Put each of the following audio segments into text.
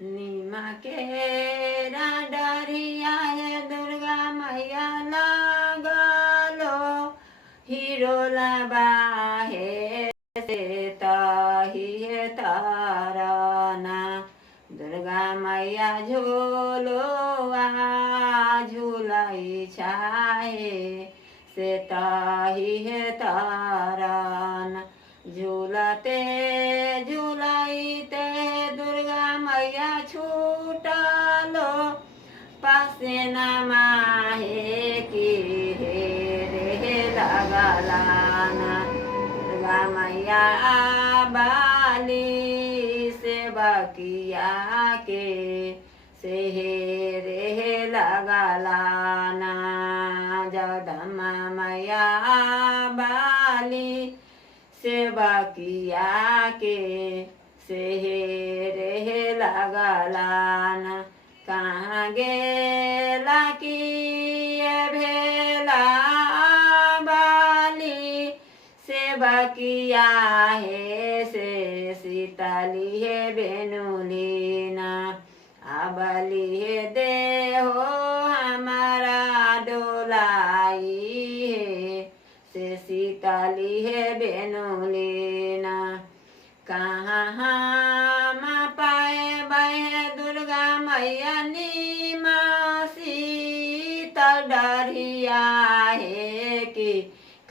नीमा के डरिया है दुर्गा मैया लागलो हिरोला बाहे से ताही है ताराना दुर्गा मैया झोलो झूलाई छाए से ताही है ताराना झूलते झूलाइते दुर्गा मैया छूटलो पसीना माहे की रे लगलाना दुर्गा मैया बाली सेवा किया के रे लगलाना जगदम्बा मैया बाली सेवा किया के रे लगलाना कहाँ गेला की भेला बाली सेवा किया है से सीताली है बेनुलीना आबली है देहो हमारा डोलाई है से सीताली है बेनुलीना कहाँ हम पाए बहे दुर्गा मैया नीमा शीतल डरिया है कि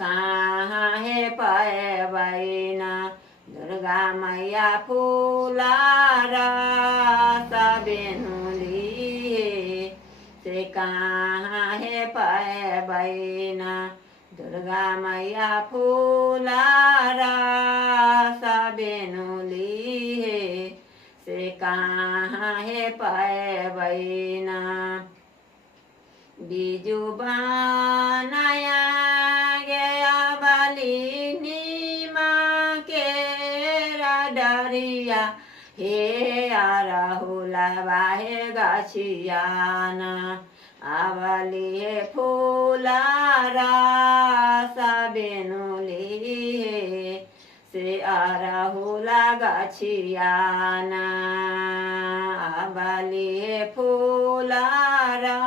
कहाँ है पाए बैना दुर्गा मैया फूलारा बेनुली है से कहाँ है पाए बैना दुर्गा मैया फूलारा बेनुली है से कहाँ है पाए बैना बीजू बनाया गया बाली नीमा के डरिया हे राहुला बाहे गाछियाना आवली है फूलारा बेनुली है से राहुला गाछियाना आवली है फूलारा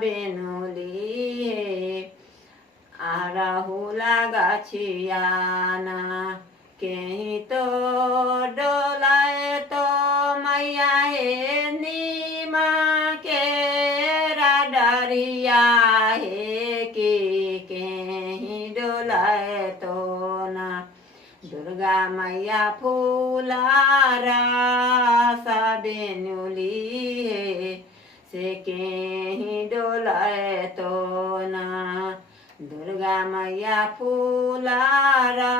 बेनुली है राहुला गाछियाना कहीं तो डोलाए तो मैया है नीमा के डरिया है कि कहीं डोलाए तो ना दुर्गा मैया फूलारा बेनुली है से कहीं डोलाए तो ना दुर्गा मैया फूलारा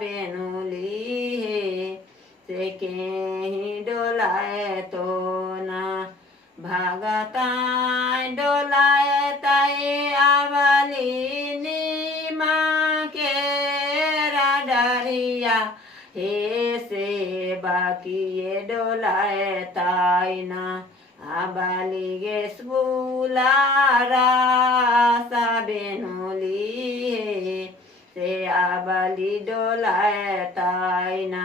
बेनुली है से कहीं डोलाए तो ना भगता डोलाए ताई आवली नीमा के डरिया हे से बाकी ये डोलाए ताई ना आबाली गे फूलारा बेनुली है से आबाली डोलाए ताइना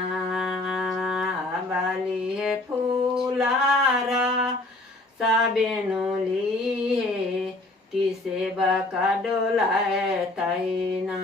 आबाली है फूलारा बेनुली है किसे बका डोलाए ताइना।